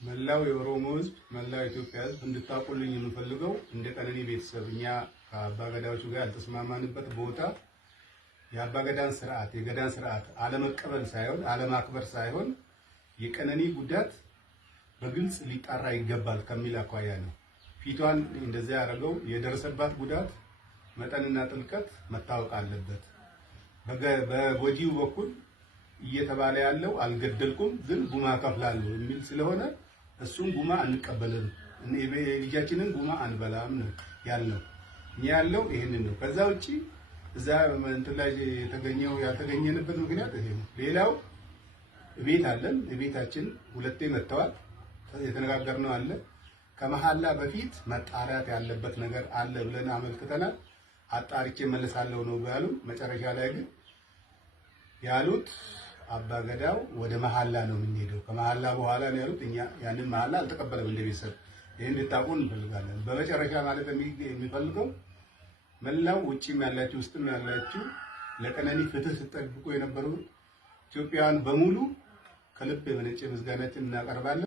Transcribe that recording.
መላው የኦሮሞ ህዝብ መላው ኢትዮጵያ ህዝብ እንድታቆልኝ የምፈልገው እንደ ቀነኒ ቤተሰብ እኛ ከአባገዳዎቹ ጋር ያልተስማማንበት ቦታ የአባገዳን ስርዓት የገዳን ስርዓት አለመቀበል ሳይሆን አለማክበር ሳይሆን የቀነኒ ጉዳት በግልጽ ሊጣራ ይገባል ከሚል አኳያ ነው። ፊቷን እንደዚያ ያደረገው የደረሰባት ጉዳት መጠንና ጥልቀት መታወቅ አለበት። በጎጂው በኩል እየተባለ ያለው አልገደልኩም ግን ጉማ ከፍላለሁ የሚል ስለሆነ እሱን ጉማ አንቀበልም፣ ልጃችንን ጉማ አንበላም ነው ያለው። እኛ ያለው ይሄንን ነው። ከዛ ውጪ እዛ እንትን ላይ ያልተገኘንበት ምክንያት ይሄ ነው። ሌላው ቤት አለን። ቤታችን ሁለቴ መጥተዋል። የተነጋገርነው አለ። ከመሐላ በፊት መጣራት ያለበት ነገር አለ ብለን አመልክተናል። አጣርቼ መለሳለሁ ነው ያሉ። መጨረሻ ላይ ግን ያሉት አባገዳው ወደ መሐላ ነው የምንሄደው፣ ከመሐላ በኋላ ነው ያሉት። እኛ ያንን መሐላ አልተቀበለም እንደ ቤተሰብ። ይሄን እንድታውቁ እንፈልጋለን። በመጨረሻ ማለት የሚፈልገው መላው ውጪም ያላችሁ ውስጥም ያላችሁ ለቀነኒ ፍትህ ስትጠብቁ የነበሩ ኢትዮጵያውያን በሙሉ ከልብ የመነጨ ምስጋናችን እናቀርባለን።